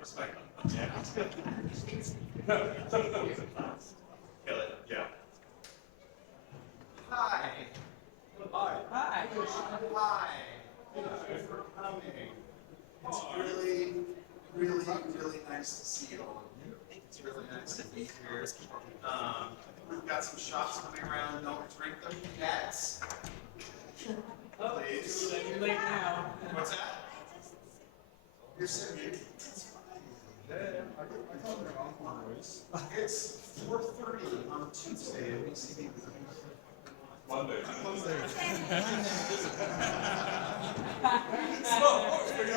Respect. Yeah. Kill it. Yeah. Hi. Hi. Hi. Hi. Thank you for coming. It's really nice to see all of you. It's really nice to be here. We've got some shots coming around. Don't drink them yet. Please. You're late now. What's that? You're sitting. It's 4:30 on Tuesday at BCB. Monday. It's a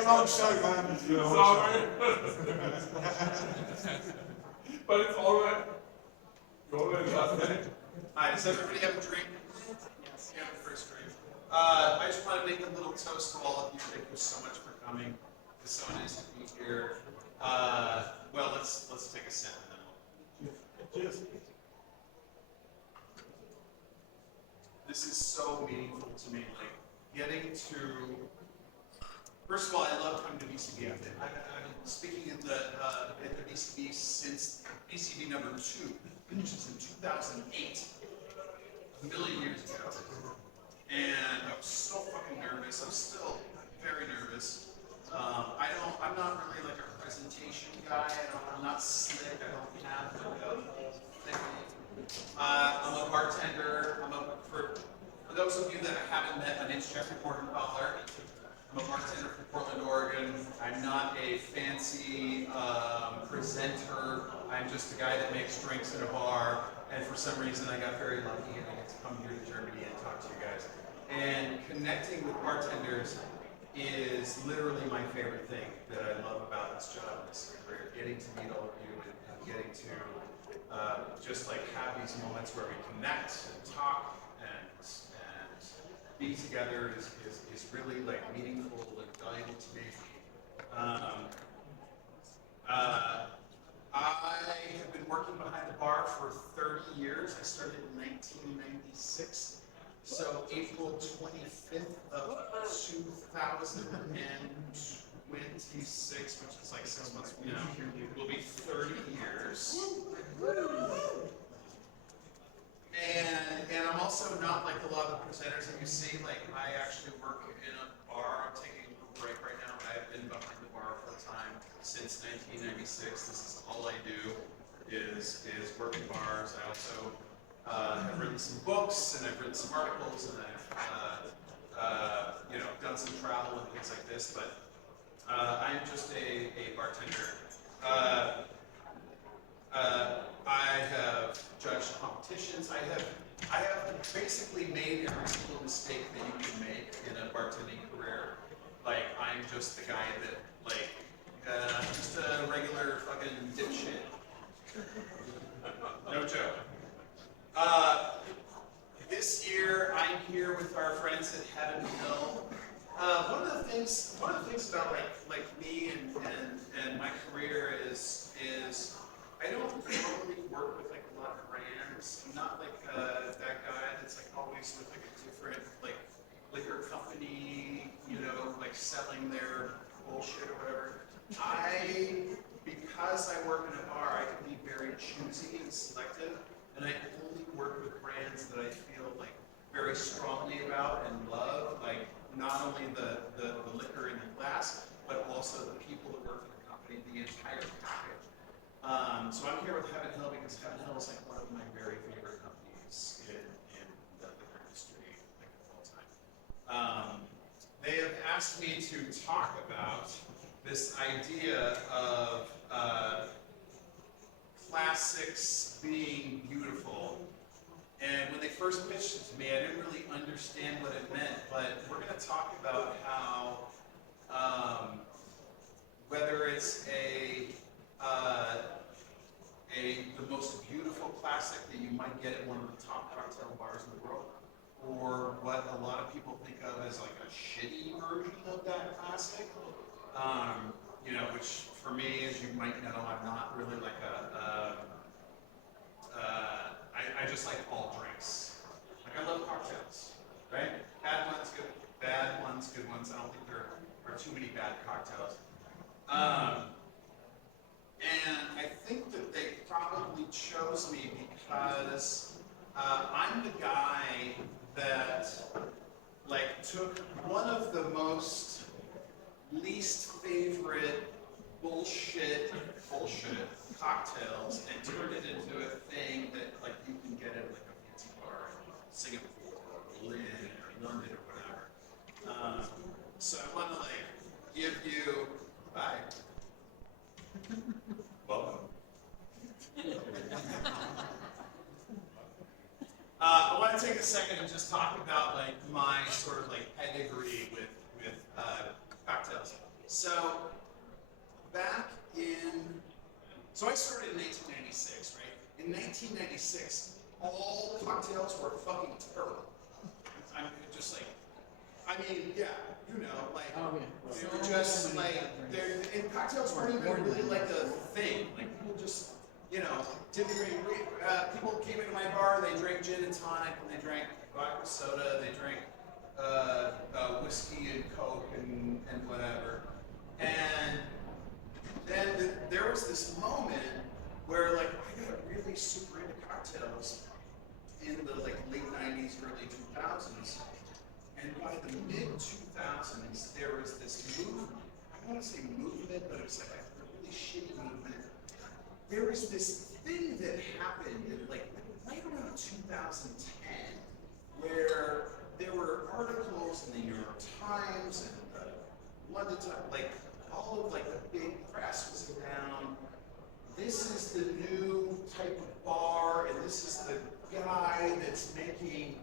long show, man. Sorry. But it's alright. You already last day. Hi, does everybody have a drink? Yes. You have the first drink. I just want to make a little toast to all of you. Thank you so much for coming. It's so nice to be here. Well, let's take a sip and then we'll. Cheers. This is so meaningful to me. Like getting to. First of all, I love coming to BCB. I've been speaking at the BCB since BCB number 2, which is in 2008, a million years ago. And I was so fucking nervous. I'm still very nervous. I'm not really like a presentation guy. I'm not slick. I don't have like a thing. I'm a bartender. For those of you that haven't met, my name's Jeffrey Morgenthaler. I'm a bartender from Portland, Oregon. I'm not a fancy presenter. I'm just a guy that makes drinks at a bar. And for some reason, I got very lucky and I get to come here to Germany and talk to you guys. And connecting with bartenders is literally my favorite thing that I love about this job and this career. Getting to meet all of you and getting to just like have these moments where we connect and talk and be together is really like meaningful and valuable to me. I have been working behind the bar for 30 years. I started in 1996. So April 25th of 2026, which is like 6 months from now, will be 30 years. And I'm also not like a lot of the presenters that you see. Like I actually work in a bar. I'm taking a little break right now. I've been behind the bar full time since 1996. This is all I do is work in bars. I also have written some books and I've written some articles and I've done some travel and things like this. But I'm just a bartender. I have judged competitions. I have basically made every single mistake that you can make in a bartending career. Like I'm just the guy that just a regular fucking dipshit. No joke. This year I'm here with our friends at Heaven Hill. One of the things about like me and my career is I don't normally work with like a lot of brands. I'm not like that guy that's like always with like a different like liquor company, like selling their bullshit or whatever. Because I work in a bar, I can be very choosy and selective, and I only work with brands that I feel like very strongly about and love, like not only the liquor in the glass, but also the people that work for the company, the entire package. So I'm here with Heaven Hill because Heaven Hill is like one of my very favorite companies in the liquor industry, like of all time. They have asked me to talk about this idea of classics being beautiful. And when they first pitched it to me, I didn't really understand what it meant, but we're going to talk about how whether it's the most beautiful classic that you might get at one of the top cocktail bars in the world, or what a lot of people think of as like a shitty version of that classic, which for me, as you might know, I'm not really like I just like all drinks. Like I love cocktails, right? Bad ones, good ones. I don't think there are too many bad cocktails. And I think that they probably chose me because I'm the guy that like took one of the most least favorite bullshit cocktails and turned it into a thing that like you can get at like a fancy bar in Singapore or Berlin or London or whatever. So I want to like give you bye. Welcome. I want to take a second and just talk about like my sort of like pedigree with cocktails. So so I started in 1996, right? In 1996, all cocktails were fucking terrible. I'm just like, I mean, yeah, you know, like they were just like, and cocktails weren't even really like a thing. Like people just, you know, didn't really. People came into my bar, they drank gin and tonic, and they drank vodka soda, they drank whiskey and Coke and whatever. And then there was this moment where like I got really super into cocktails in the like late 90s, early 2000s. And by the mid 2000s, there was this movement. I don't want to say movement, but it was like a really shitty movement. There was this thing that happened in like right around 2010 where there were articles in the New York Times and the London Times, like all of like the big press was around. This is the new type of bar, and this is the guy that's making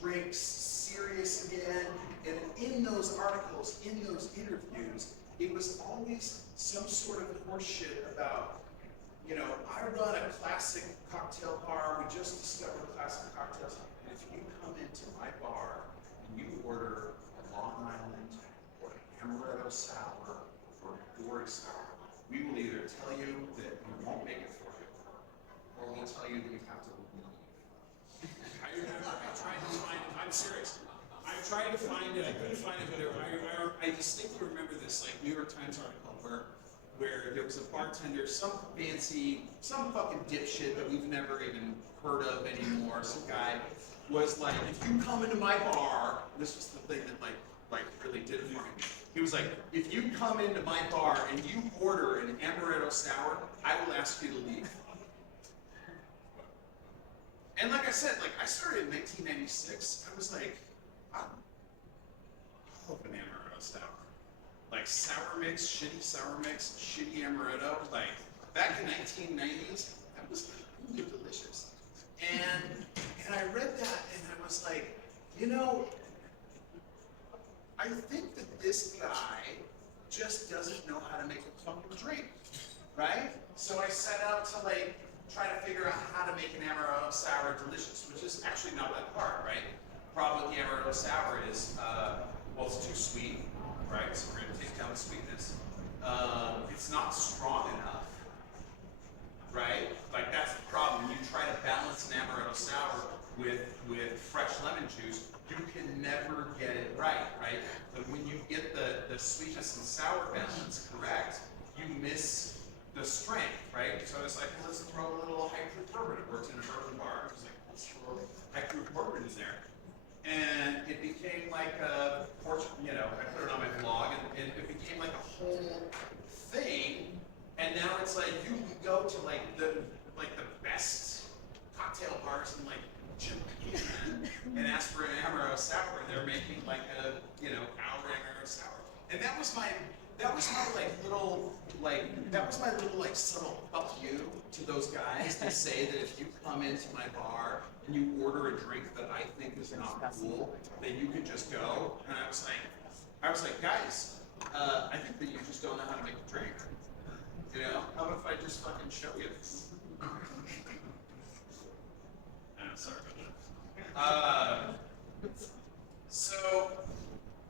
drinks serious again. And in those articles, in those interviews, it was always some sort of horseshit about, you know, I run a classic cocktail bar. We just discovered classic cocktails. And if you come into my bar and you order a Long Island or an Amaretto Sour or a Dory Sour, we will either tell you that we won't make it for you, or we'll tell you that you have to leave. I remember I tried to find it. I'm serious. I tried to find it. I couldn't find it, but I distinctly remember this like New York Times article where there was a bartender, some fucking dipshit that we've never even heard of anymore. Some guy was like, if you come into my bar, this was the thing that like really did it for me. He was like, if you come into my bar and you order an Amaretto Sour, I will ask you to leave. And like I said, like I started in 1996. I was like, I hope an Amaretto Sour. Like sour mix, shitty Amaretto. Like back in 1990s, that was really delicious. And I read that and I was like, you know, I think that this guy just doesn't know how to make a fucking drink, right? So I set out to like try to figure out how to make an Amaretto Sour delicious, which is actually not that hard, right? The problem with the Amaretto Sour is, well, it's too sweet, right? So we're gonna take down the sweetness. It's not strong enough, right? Like that's the problem. When you try to balance an Amaretto Sour with fresh lemon juice, you can never get it right? But when you get the sweetness and sour balance correct, you miss the strength, right? So it's like, well, let's throw a little high-proof bourbon. It worked in a bourbon bar. It was like, let's throw high-proof bourbon in there. And it became like a portrait, you know, I put it on my blog, and it became like a whole thing. And now it's like, you can go to like the best cocktail bars in like Japan and ask for an Amaretto Sour, and they're making like a, you know, our Amaretto Sour. And that was my little subtle fuck you to those guys that say that if you come into my bar and you order a drink that I think is not cool, then you can just go. And I was like, guys, I think that you just don't know how to make a drink. You know, how about if I just fucking show you this? Sorry about that. So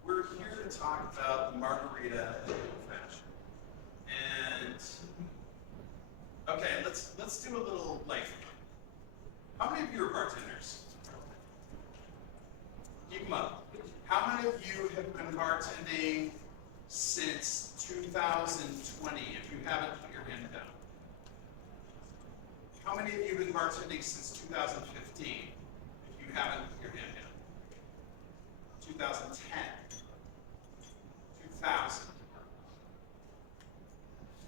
we're here to talk about Margarita and old fashioned. And okay, let's do a little like. How many of you are bartenders? Keep them up. How many of you have been bartending since 2020, if you haven't put your hand down. How many of you have been bartending since 2015? If you haven't put your hand down. 2010, 2000,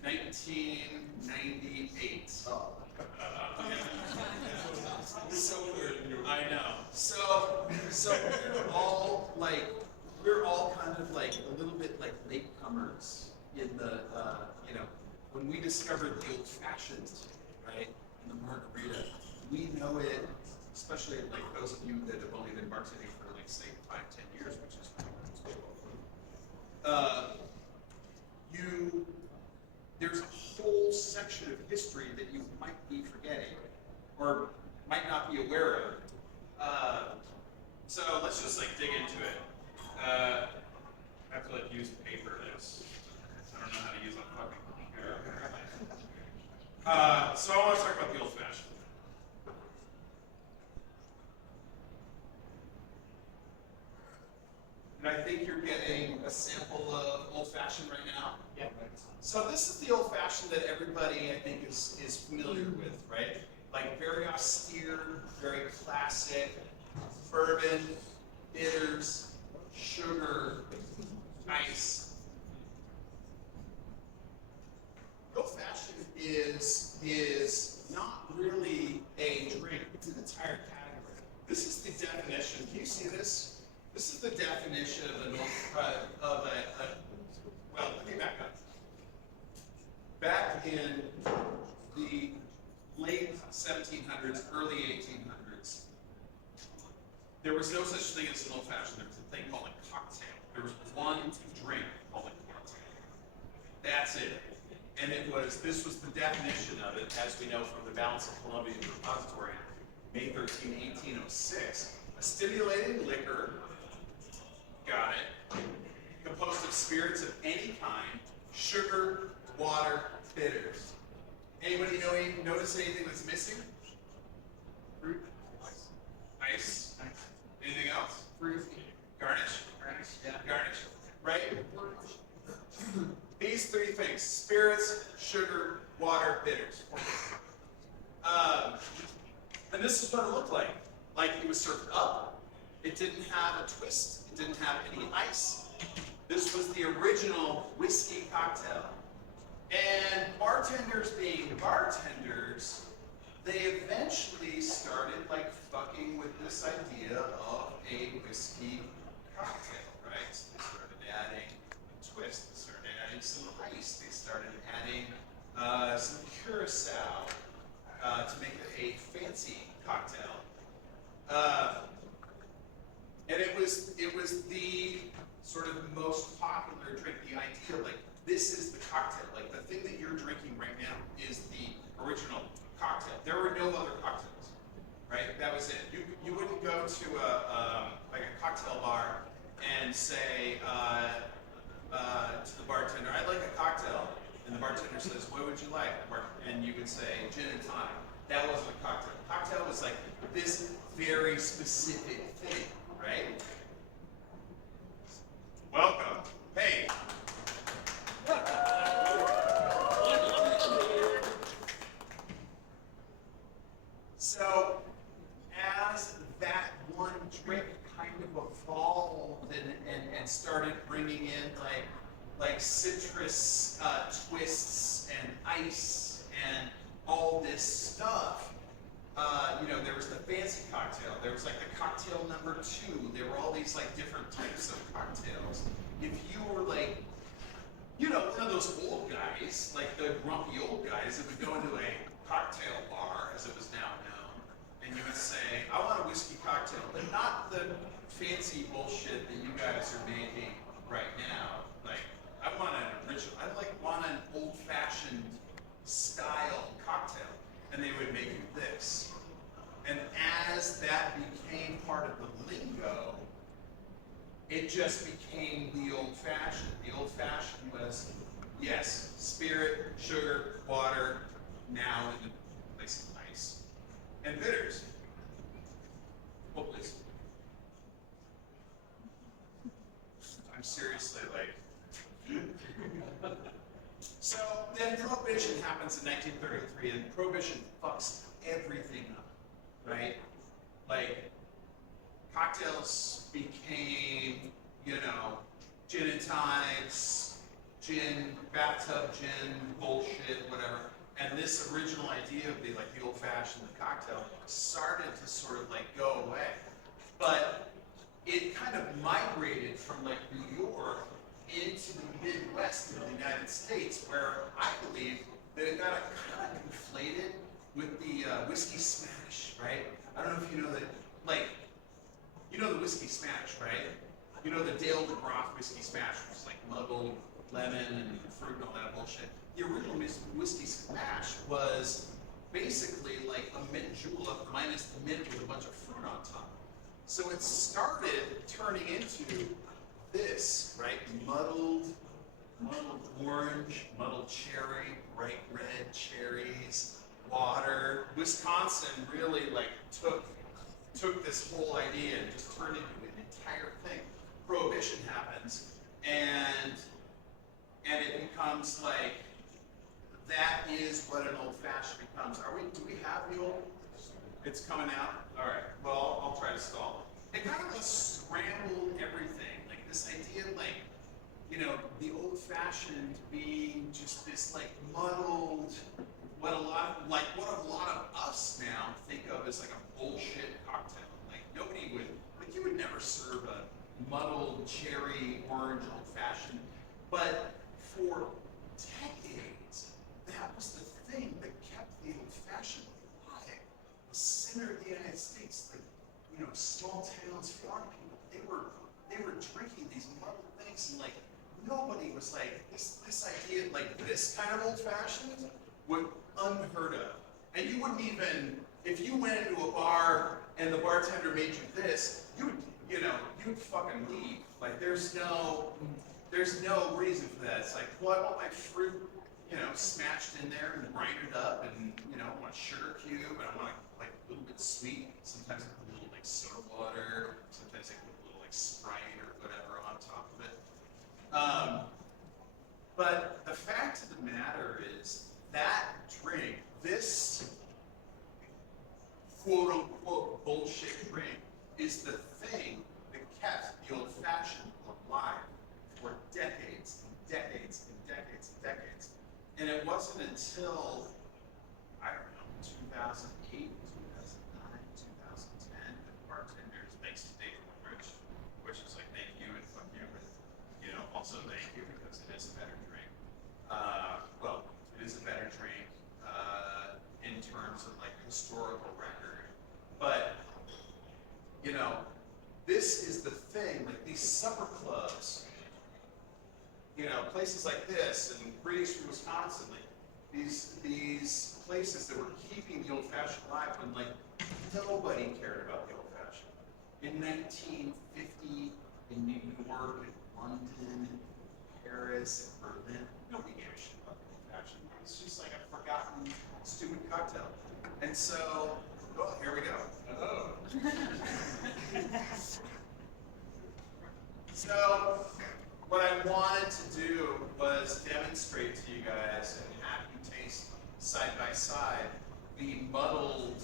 1998. I know. So we're all kind of like a little bit like latecomers in the, when we discovered the old fashioned, right, and the margarita, we know it, especially like those of you that have only been bartending for like say 5-10 years, which is there's a whole section of history that you might be forgetting or might not be aware of. So let's just like dig into it. I have to like use paper. This I don't know how to use a fucking computer. So I want to talk about the old fashioned. And I think you're getting a sample of old fashioned right now. Yeah. So this is the old fashioned that everybody I think is familiar with, right? Like very austere, very classic, bourbon, bitters, sugar, ice. Old fashioned is not really a drink, it's an entire category. This is the definition. Can you see this? This is the definition of well, let me back up. Back in the late 1700s, early 1800s, there was no such thing as an old fashioned. There was a thing called a cocktail. There was one drink called a cocktail. That's it. And this was the definition of it, as we know from the Balance of Columbian Repository, May 13, 1806. A stimulating liquor, got it, composed of spirits of any kind, sugar, water, bitters. Anybody notice anything that's missing? Fruit? Ice? Anything else? Fruit? Garnish? Yeah. Garnish. Right? These three things, spirits, sugar, water, bitters. And this is what it looked like. Like it was served up. It didn't have a twist. It didn't have any ice. This was the original whiskey cocktail. And bartenders being bartenders, they eventually started like fucking with this idea of a whiskey cocktail, right? So they started adding a twist. They started adding some ice. They started adding some curacao to make it a fancy cocktail. And it was the sort of most popular drink, the idea, like, this is the cocktail. Like, the thing that you're drinking right now is the original cocktail. There were no other cocktails, right? That was it. You wouldn't go to like a cocktail bar and say to the bartender, I'd like a cocktail. And the bartender says, what would you like? And you would say, gin and tonic. That wasn't a cocktail. Cocktail was like this very specific thing, right? Welcome. Hey. So, as that one drink kind of evolved and started bringing in like citrus twists and ice and all this stuff, there was the fancy cocktail. There was like the cocktail number 2. There were all these like different types of cocktails. If you were like, one of those old guys, like the grumpy old guys that would go into a cocktail bar, as it was now known, and you would say, I want a whiskey cocktail, but not the fancy bullshit that you guys are making right now. Like, I want an original, want an old-fashioned style cocktail. And they would make you this. And as that became part of the lingo, it just became the old-fashioned. The old-fashioned was, yes, spirit, sugar, water, now in the place of ice. And bitters. Oh, please. I'm seriously like, So then Prohibition happens in 1933, and Prohibition fucks everything up, right? Like, cocktails became, gin and tonics, gin, bathtub gin, bullshit, whatever. And this original idea of the old-fashioned cocktail started to sort of go away. But it kind of migrated from New York into the Midwest of the United States, where I believe that it got kind of conflated with the whiskey smash, right? I don't know if you know that, the whiskey smash, right? You know the Dale DeGroff whiskey smash, which is muddled lemon and fruit and all that bullshit. The original whiskey smash was basically a mint julep minus the mint with a bunch of fruit on top. So it started turning into this, right? Muddled orange, muddled cherry, bright red cherries, water. Wisconsin really took this whole idea and just turned it into an entire thing. Prohibition happens, and it becomes that is what an old fashioned becomes. Do we have the old? It's coming out? All right, well, I'll try to stall it. It kind of scrambled everything. This idea the old fashioned being just this muddled, what a lot of us now think of as a bullshit cocktail. Nobody would, you would never serve a muddled cherry orange old fashioned. But for decades, that was the thing that kept the old fashioned alive. The center of the United States, small towns, farm people, they were drinking these muddled things, and nobody was this idea this kind of old fashioned would unheard of. And you wouldn't even, if you went into a bar and the bartender made you this, you'd fucking leave. There's no reason for that. It's well, I want my fruit, smashed in there and grinded up, and I want a sugar cube, and I want it a little bit sweet. Sometimes I put a little soda water. Sometimes I put a little Sprite or whatever on top of it. But the fact of the matter is that drink, this quote unquote bullshit drink, is the thing that kept the old fashioned alive for decades and decades and decades and decades. And it wasn't until, I don't know, 2008, 2009, 2010, that bartenders makes today which is thank you and fuck you, but also thank you because it is a better drink. Well, it is a better drink in terms of historical record, but this is the thing. These supper clubs, places like this and British Wisconsin, these places that were keeping the old fashioned alive when nobody cared about the old fashioned. In 1950, in New York, in London, in Paris, in Berlin, nobody gave a shit about the old fashioned. It was just a forgotten, stupid cocktail. And so, well, here we go. Oh. So, what I wanted to do was demonstrate to you guys and have you taste side by side the muddled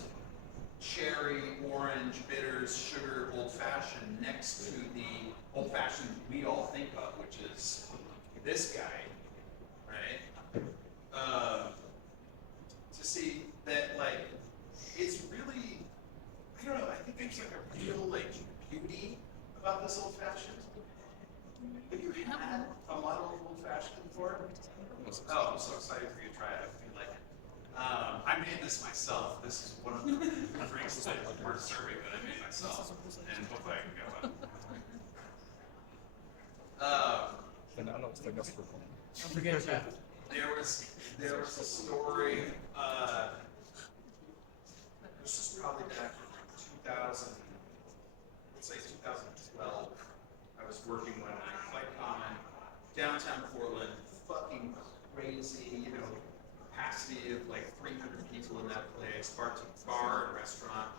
cherry, orange, bitters, sugar, old-fashioned next to the old-fashioned we all think of, which is this guy, right? To see that, it's really, I don't know, I think there's a real, beauty about this old-fashioned. Have you had a muddled old-fashioned before? Oh, I'm so excited for you to try it. I feel like it. I made this myself. This is one of the drinks that we're serving that I made myself, and hopefully I can get one. Don't forget that. There was a story. This is probably back in 2000. Let's say 2012. I was working one night, Flight Common, downtown Portland, fucking crazy, capacity of 300 people in that place, bar and restaurant,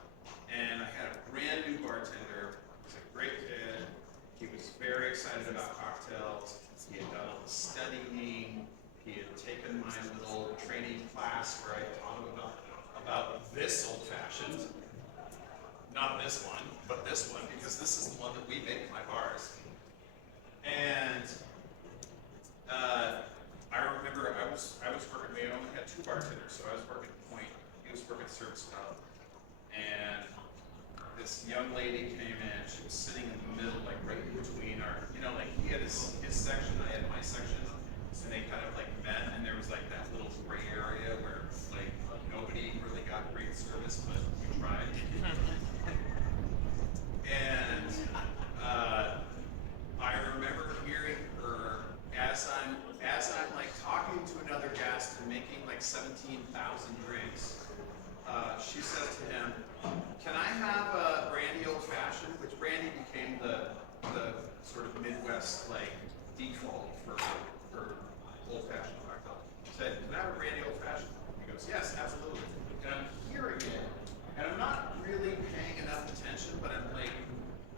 and I had a brand new bartender. He was a great kid. He was very excited about cocktails, He had done all the studying. He had taken my little training class where I taught him about this old fashioned. Not this one, but this one, because this is the one that we make in my bars. And I remember I was working, we only had 2 bartenders, so I was working point, he was working service club. And this young lady came in, she was sitting in the middle, like right in between our, like he had his section, I had my section, and they kind of like met, and there was like that little gray area where like nobody really got great service, but we tried. And I remember hearing her as I'm like talking to another guest and making like 17,000 drinks. She said to him, "Can I have a brandy old fashioned?" Which brandy became the sort of Midwest like default for old fashioned cocktail. She said, "Can I have a brandy old fashioned?" He goes, "Yes, absolutely." And I'm hearing it, and I'm not really paying enough attention, but I'm like,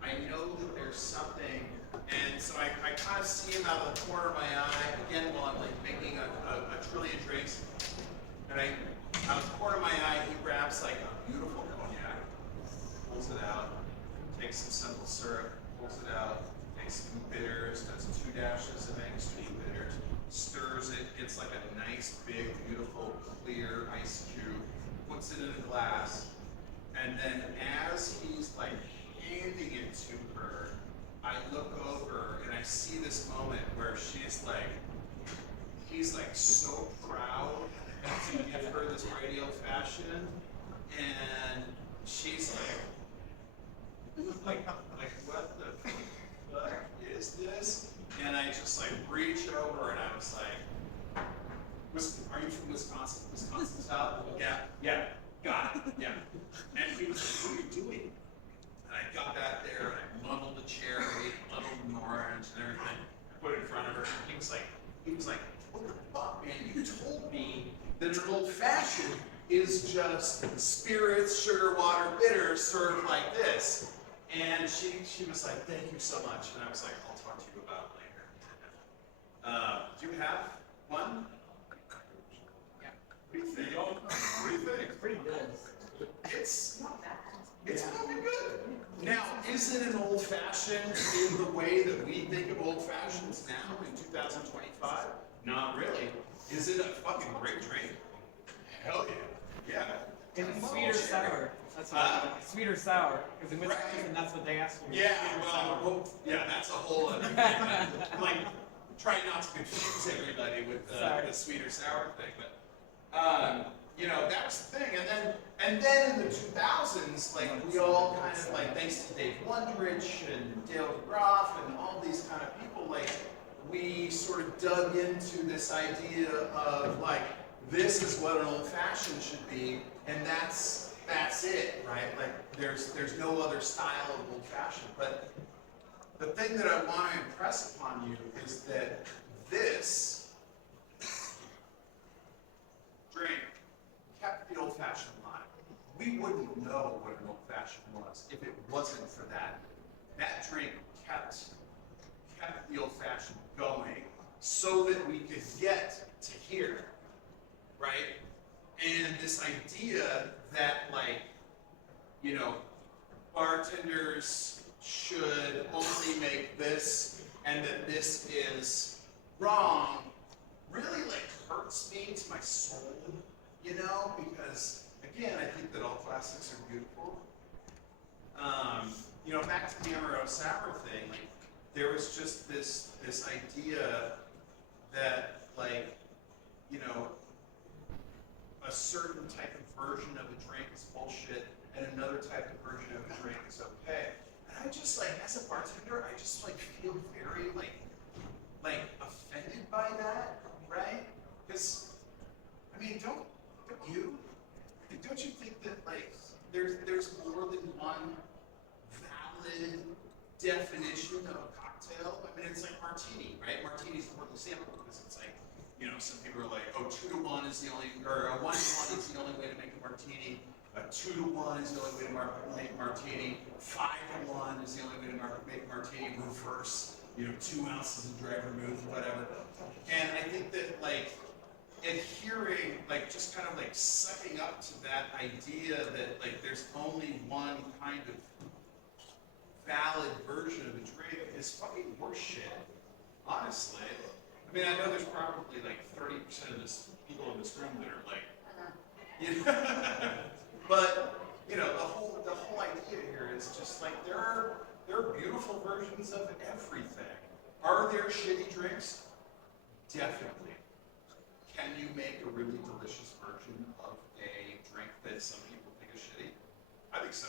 I know that there's something, and so I kind of see him out of the corner of my eye, again while I'm like making a trillion drinks, and out of the corner of my eye, he grabs like a beautiful cognac, pulls it out, takes some simple syrup, pulls it out, takes some bitters, does 2 dashes of extreme bitters, stirs it, gets like a nice, big, beautiful, clear ice cube, puts it in a glass, and then as he's like handing it to her, I look over and I see this moment where he's like so proud to give her this brandy old fashioned, and she's like what the fuck is this? And I just like reach over and I was like, "Are you from Wisconsin? Wisconsin South?" Yeah, got it, yeah. And he was like, "What are you doing?" And I got back there and I muddled the cherry, muddled an orange and everything, put it in front of her. And he was like, "What the fuck, man? You told me that an old fashioned is just spirits, sugar, water, bitter served like this." And she was like, "Thank you so much." And I was like, "I'll talk to you about it later." Do you have one? Yeah. What do you think? What do you think? Pretty good. It's fucking good. Now, is it an old fashioned in the way that we think of old fashions now in 2025? Not really. Is it a fucking great drink? Hell yeah. Yeah. Is it sweet or sour? That's what I like. Sweet or sour? Because in Wisconsin, that's what they ask you. Yeah, well, yeah, that's a whole other thing. Like, try not to confuse everybody with the sweet or sour thing, but that was the thing. And then in the 2000s, like we all kind of like, thanks to Dave Wondrich and Dale Groff and all these kind of people, like we sort of dug into this idea of like, this is what an old fashioned should be, and that's it, right? Like there's no other style of old fashioned. But the thing that I want to impress upon you is that this drink kept the old fashioned alive. We wouldn't know what an old fashioned was if it wasn't for that. That drink kept the old fashioned going so that we could get to here, right? And this idea that bartenders should only make this and that this is wrong really hurts me to my soul, because again, I think that all classics are beautiful. Back to the Amaretto Sour thing, there was just this idea that a certain type of version of a drink is bullshit and another type of version of a drink is okay. And I just as a bartender, I just feel very offended by that, right? Because don't you think that there's more than one valid definition of a cocktail? It's like martini, right? Martini's a perfect example because it's some people are like, oh, 2 to 1 is the only, or a 1 to 1 is the only way to make a martini. A 2 to 1 is the only way to make a martini. 5 to 1 is the only way to make a martini. Reverse, 2 ounces of dry vermouth, whatever. And I think that like adhering, like just kind of like sucking up to that idea that like there's only one kind of valid version of a drink is fucking horseshit, honestly. I mean, I know there's probably like 30% of this people in this room that are like, but the whole idea here is just like there are beautiful versions of everything. Are there shitty drinks? Definitely. Can you make a really delicious version of a drink that some people think is shitty? I think so.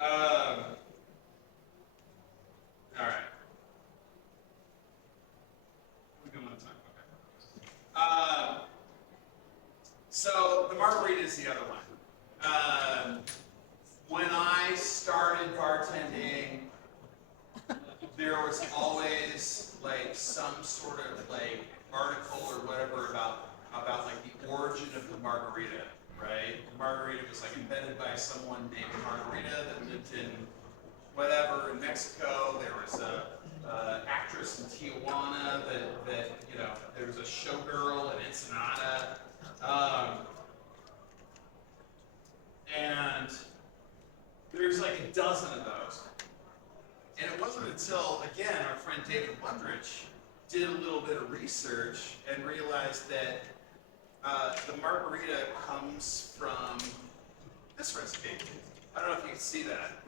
All right. We're doing time. Okay. So the margarita is the other one. When I started bartending, there was always like some sort of like article or whatever about like the origin of the margarita, right? The margarita was like invented by someone named Margarita that lived in whatever in Mexico. There was a actress in Tijuana that there was a showgirl in Ensenada. And there's like a dozen of those. And it wasn't until, again, our friend David Wondrich did a little bit of research and realized that the margarita comes from this recipe. I don't know if you can see that.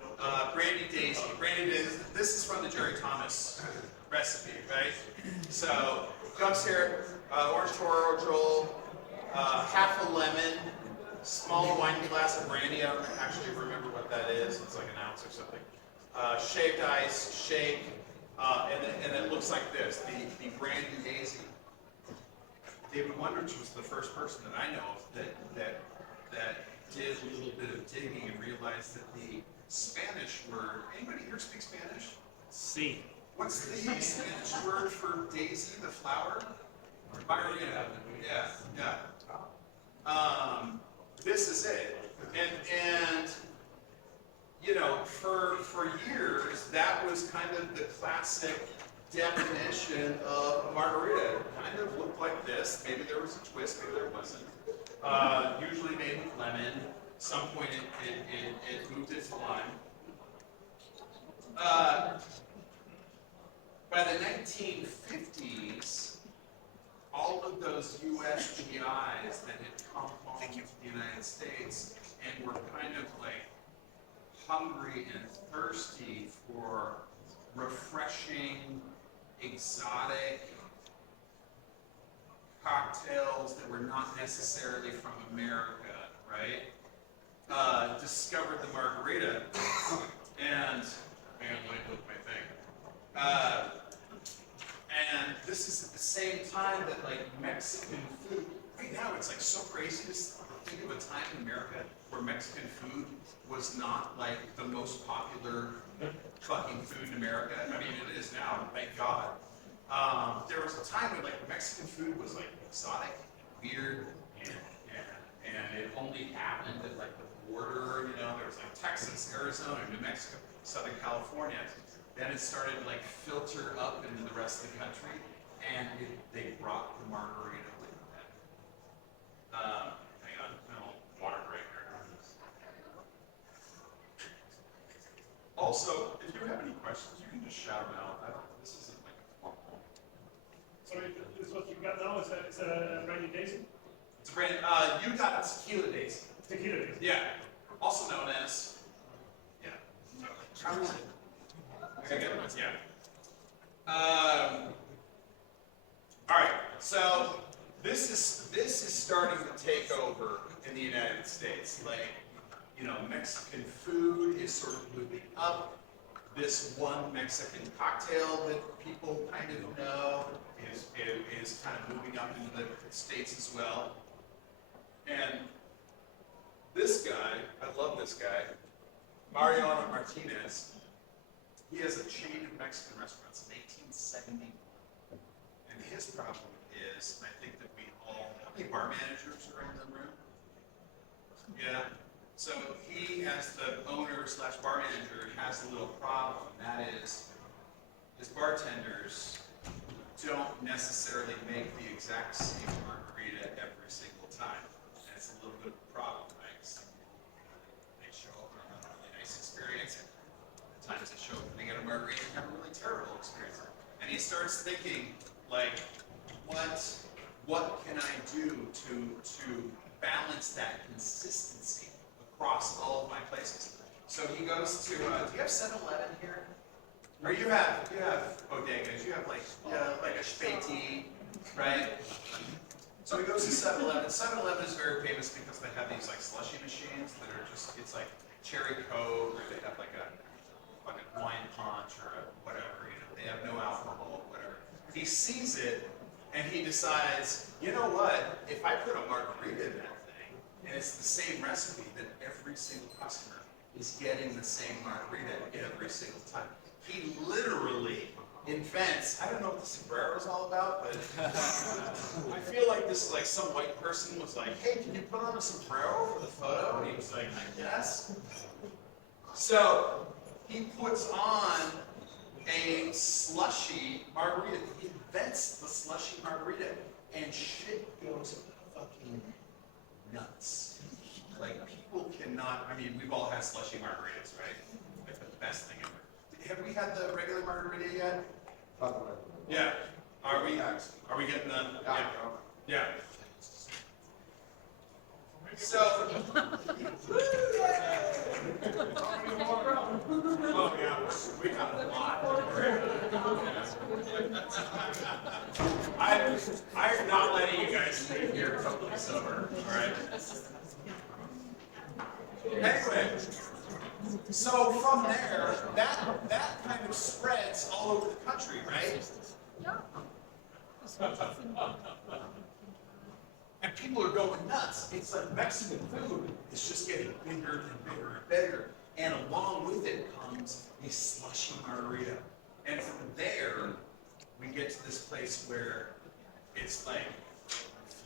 Brandy Daisy. Brandy Daisy. This is from the Jerry Thomas recipe, right? So, comes here, orange toro joel, half a lemon, small wine glass of brandy. I don't actually remember what that is. It's like an ounce or something. Shaved ice, shake, and it looks like this, the Brandy Daisy. David Wondrich was the first person that I know of that did a little bit of digging and realized that the Spanish word, anybody here speak Spanish? See. What's the Spanish word for daisy, the flower? Margarita. Yeah. This is it. And for years, that was kind of the classic definition of a margarita. It kind of looked like this. Maybe there was a twist, maybe there wasn't. Usually made with lemon. Some point it moved it to lime. By the 1950s, all of those U.S. GIs that had come home to the United States and were kind of like hungry and thirsty for refreshing, exotic cocktails that were not necessarily from America, right? Discovered the margarita, and hang on, let me look at my thing. And this is at the same time that like Mexican food, right now it's like so crazy to think of a time in America where Mexican food was not like the most popular fucking food in America. I mean, it is now, thank God. There was a time when like Mexican food was like exotic, weird, and it only happened at like the border, there was like Texas, Arizona, New Mexico, Southern California. Then it started to like filter up into the rest of the country, and they brought the margarita with them. Hang on, a little water break here. Also, if you have any questions, you can just shout them out. This isn't like a formal. Sorry, this is what you got now? It's a Brandy Daisy? It's a brand. You got tequila daisy. Tequila Daisy. Yeah. Also known as. Yeah. How is it? Yeah. All right. So this is starting to take over in the United States. Like, Mexican food is sort of moving up. This one Mexican cocktail that people kind of know is kind of moving up into the States as well. And this guy, I love this guy, Mariano Martinez. He has a chain of Mexican restaurants in 1871. And his problem is, I think that how many bar managers are in the room? Yeah. So he, as the owner / bar manager, has a little problem. That is, bartenders don't necessarily make the exact same margarita every single time. And it's a little bit of a problem, right? Some people, they show up and have a really nice experience. The times they show up and they get a margarita and have a really terrible experience. And he starts thinking, like, what can I do to balance that consistency across all of my places? So he goes to, do you have 7-Eleven here? Or you have bodegas, you have like a Spati, right? So he goes to 7-Eleven. 7-Eleven is very famous because they have these like slushy machines that are just, it's like cherry Coke, or they have like a wine punch or whatever, you know, they have no alcohol, whatever. He sees it and he decides, you know what, if I put a margarita in that thing, and it's the same recipe, then every single customer is getting the same margarita every single time. He literally invents, I don't know what the sombrero is all about, but I feel like this is like some white person was like, hey, can you put on a sombrero for the photo? And he was like, I guess. So he puts on a slushy margarita. He invents the slushy margarita, and shit goes fucking nuts. Like, people cannot, I mean, we've all had slushy margaritas, right? Like the best thing ever. Have we had the regular margarita yet? Yeah. Are we getting the, yeah. So, oh yeah, we got a lot. I'm not letting you guys leave here totally sober, all right? Anyway, so from there, that kind of spreads all over the country, right? And people are going nuts. It's like Mexican food is just getting bigger and bigger and bigger. And along with it comes a slushy margarita. And from there, we get to this place where it's like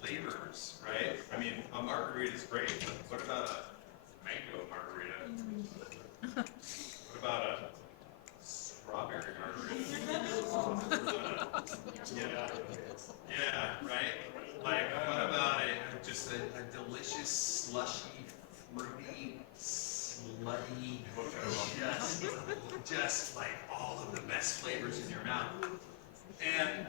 flavors, right? I mean, a margarita is great, but what about a mango margarita? What about a strawberry margarita? Yeah, right? Like, what about just a delicious, slushy, fruity, slutty, just like all of the best flavors in your mouth. And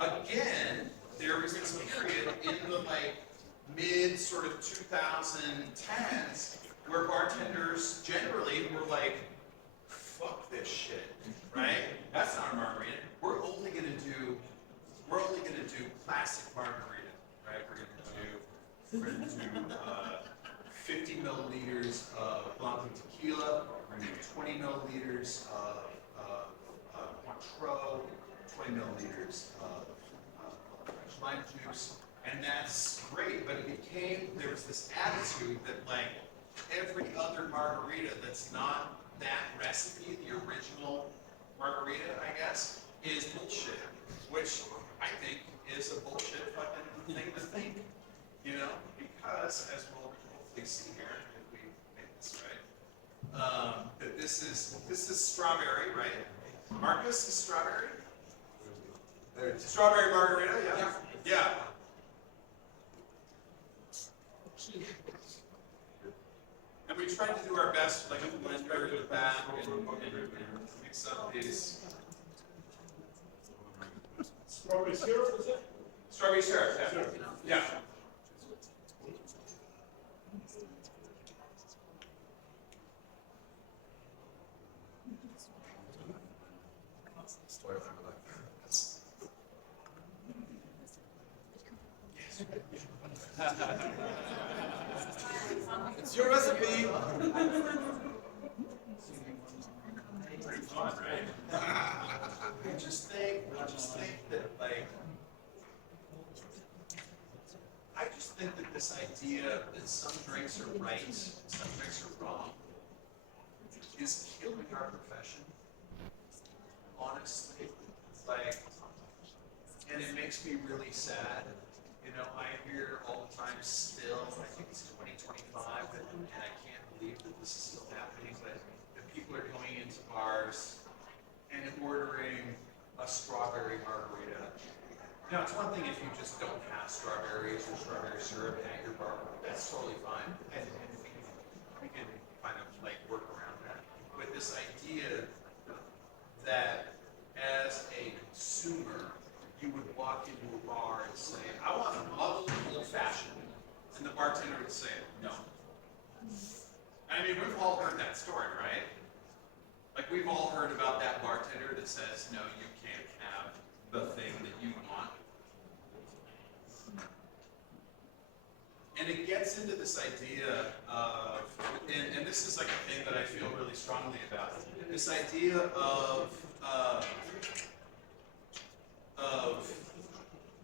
again, there was this period in the like mid sort of 2010s where bartenders generally were like, fuck this shit, right? That's not a margarita. We're only gonna do classic margarita, right? We're gonna do 50 milliliters of Blanco tequila. We're gonna do 20 milliliters of Cointreau, 20 milliliters of fresh lime juice, and that's great. But there was this attitude that like every other margarita that's not that recipe, the original margarita, I guess, is bullshit, which I think is a bullshit fucking thing to think, you know, because as we'll hopefully see here, if we make this right, that this is strawberry, right? Marcus is strawberry. Strawberry margarita, yeah, yeah. And we tried to do our best, like a blender in the back, and mix up these. Strawberry syrup, is it? Strawberry syrup, yeah. Yeah. It's your recipe. Pretty fun, right? I just think that like, I just think that this idea that some drinks are right, some drinks are wrong, is killing our profession. Honestly, like, and it makes me really sad. You know, I hear all the time still, I think it's 2025, and I can't believe that this is still happening, but that people are going into bars Now, it's one thing if you just don't have strawberries or strawberry syrup at your bar. That's totally fine, and we can kind of like work around that. But this idea that as a consumer, you would walk into a bar and say, "I want a muddled old fashioned," and the bartender would say, "No." I mean, we've all heard that story, right? Like we've all heard about that bartender that says, "No, you can't have the thing that you want." And it gets into this idea of, and this is like a thing that I feel really strongly about, this idea of,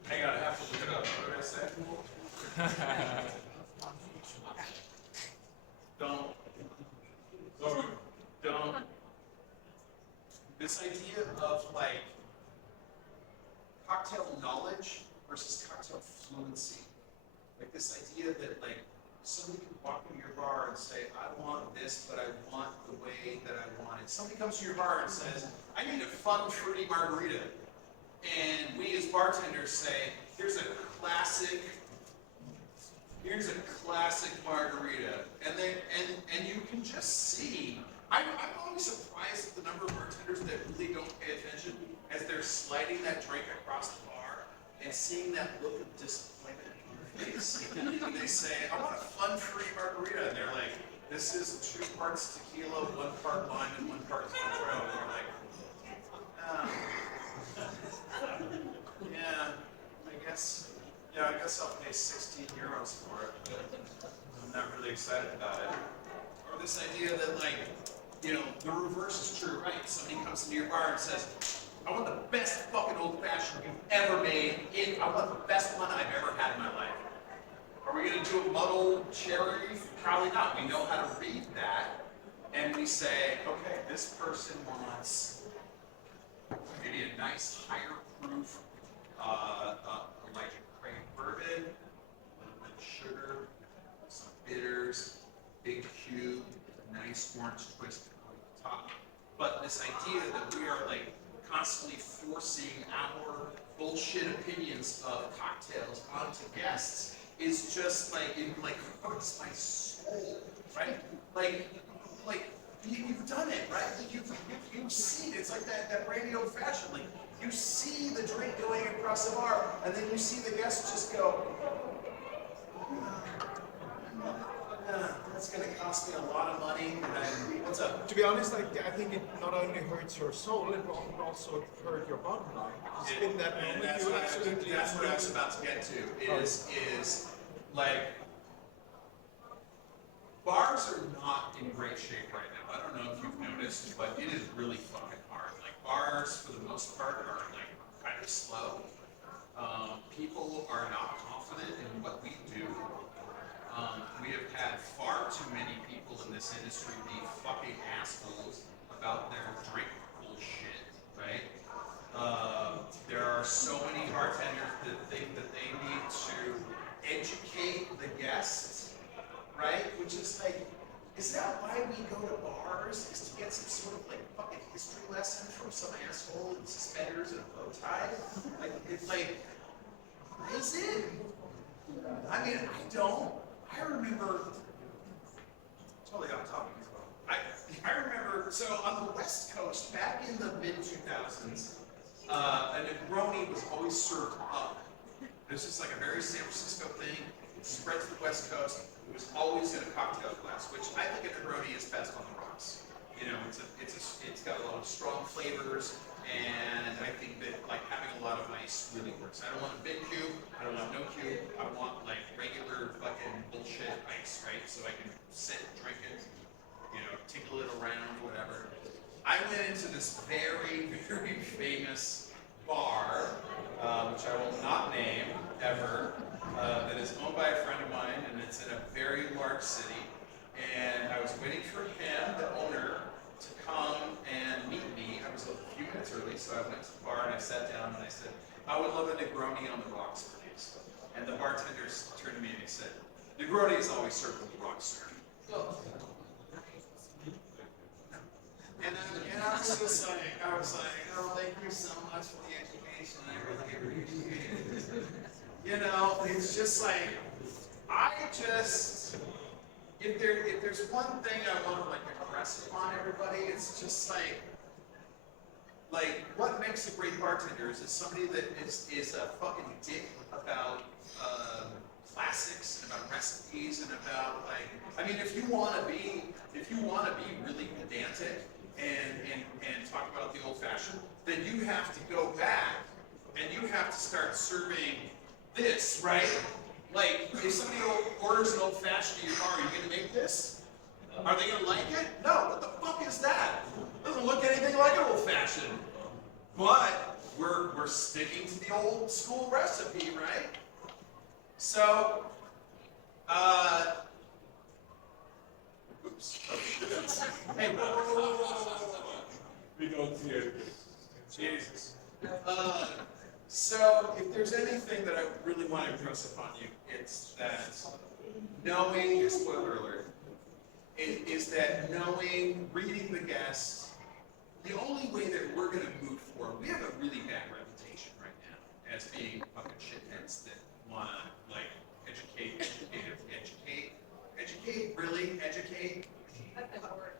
hang on, I have to look it up. What did I say? Don't. This idea of like cocktail knowledge versus cocktail fluency. Like this idea that like somebody can walk into your bar and say, "I want this, but I want the way that I want it." Somebody comes to your bar and says, "I need a fun, fruity margarita." And we as bartenders say, here's a classic margarita. And you can just see, I'm always surprised at the number of bartenders that really don't pay attention as they're sliding that drink across the bar and seeing that look of disappointment on their face. And they say, "I want a fun, fruity margarita." And they're like, "This is 2 parts tequila, 1 part lime, and 1 part Cointreau." And you're like, I guess I'll pay 16 euros for it, but I'm not really excited about it. Or this idea that like, the reverse is true, right? Somebody comes into your bar and says, "I want the best fucking old fashioned you've ever made. I want the best one I've ever had in my life." Are we gonna do a muddled cherry? Probably not. We know how to read that. And we say, okay, this person wants maybe a nice higher proof, like cream bourbon, a little bit of sugar, some bitters, big cube, nice orange twist on the top. But this idea that we are like constantly forcing our bullshit opinions of cocktails onto guests is just like, it like hurts my soul, right? Like you've done it, right? You've seen it. It's like that brandy old fashioned. Like you see the drink going across the bar, and then you see the guest just go, "That's gonna cost me a lot of money." What's up? To be honest, I think it not only hurts your soul, it will also hurt your bottom line. Because in that moment, That's you what absolutely. I was about to get to. Is like bars are not in great shape right now. I don't know if you've noticed, but it is really fucking hard. Like bars, for the most part, are like kind of slow. People are not confident in what we do. We have had far too many people in this industry be fucking assholes about their drink bullshit, right? There are so many bartenders that think that they need to educate the guests, right? Which is like, is that why we go to bars? Is to get some sort of like fucking history lesson from some asshole in suspenders and a bow tie? Like, it's like, is it? I mean, I don't. I remember, totally off topic. I remember, so on the West Coast, back in the mid-2000s, a Negroni was always served up. It was just like a very San Francisco thing. It spread to the West Coast. It was always in a cocktail glass, which I think a Negroni is best on the rocks. It's got a lot of strong flavors, and I think that like having a lot of ice really works. I don't want a big cube. I don't want no cube. I want like regular fucking bullshit ice, right? So I can sit and drink it, tickle it around, whatever. I went into this very, very famous bar, which I will not name ever, that is owned by a friend of mine, and it's in a very large city. And I was waiting for him, the owner, to come and meet me. I was a few minutes early, so I went to the bar and I sat down and I said, "I would love a Negroni on the rocks, please." And the bartender turned to me and he said, "Negroni is always served on the rocks, sir." And I was just like, "Oh, thank you so much for the education. I really appreciate it." You know, it's just like, if there's one thing I want to like impress upon everybody, it's just like what makes a great bartender is somebody that is a fucking dick about classics and about recipes and about like, I mean, if you want to be really pedantic and talk about the old fashioned, then you have to go back and you have to start serving this, right? Like, if somebody orders an old fashioned in your car, are you gonna make this? Are they gonna like it? No, what the fuck is that? It doesn't look anything like an old fashioned. But we're sticking to the old school recipe, right? So, oops. Oh, shit. Hey, We don't see it. Jesus. So, if there's anything that I really want to impress upon you, it's that knowing, spoiler alert, is that knowing, reading the guests, the only way that we're going to move forward, we have a really bad reputation right now as being fucking shitheads that want to, like, educate, really educate.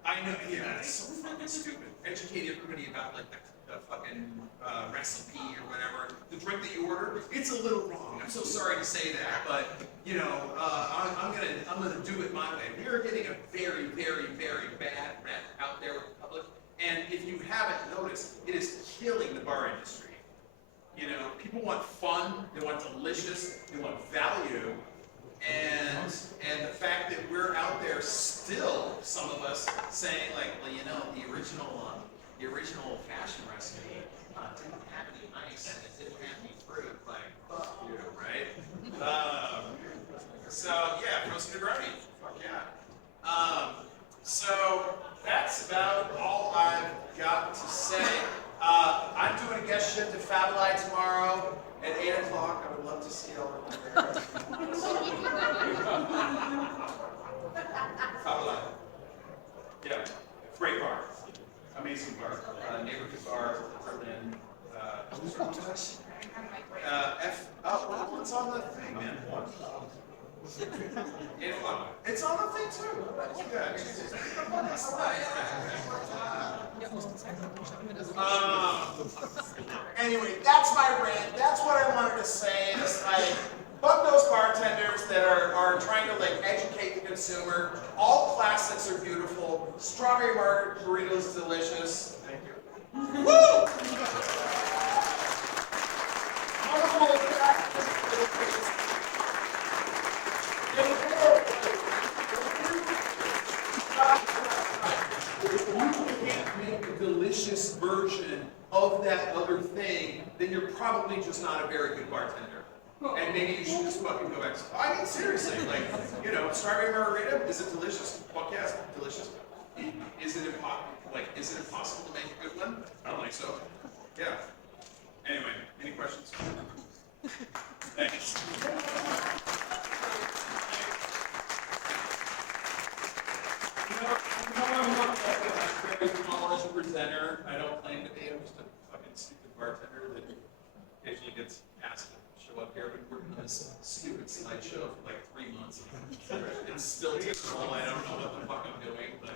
I know, yeah, it's so fucking stupid. Educate everybody about, like, the fucking recipe or whatever. The drink that you order, it's a little wrong. I'm so sorry to say that, but you know, I'm gonna do it my way. We are getting a very, very, very bad rep out there with the public, and if you haven't noticed, it is killing the bar industry. You know, people want fun, they want delicious, they want value, and the fact that we're out there still, some of us saying like, well, you know, the original old-fashioned recipe didn't have any ice and it didn't have any fruit. Like, fuck you, right? So yeah, roasted Negroni. Fuck yeah. So that's about all I've got to say. I'm doing a guest shift at Fab Light tomorrow at 8 o'clock. I would love to see all of you there. Fab Light. Yeah, great bar. Amazing bar. Neighborhood bar, Berlin. Well, it's on the thing, man. 8 o'clock. It's on the thing too. Yeah, Jesus. Anyway, that's my rant. That's what I wanted to say. It's like, fuck those bartenders that are trying to like educate the consumer. All classics are beautiful. Strawberry Margarita is delicious. Thank you. Woo! If you can't make a delicious version of that other thing, then you're probably just not a very good bartender. And maybe you should just fucking go back. I mean, seriously, like, you know, strawberry margarita, is it delicious? Fuck yes, delicious. Is it impossible to make a good one? I don't think so. Yeah. Anyway, any questions? Thanks. You know, I'm not like a very polished presenter. I don't claim to be. I'm just a fucking stupid bartender that occasionally gets asked to show up here. I've been working on this stupid slideshow for like 3 months. It's still too small. I don't know what the fuck I'm doing, but.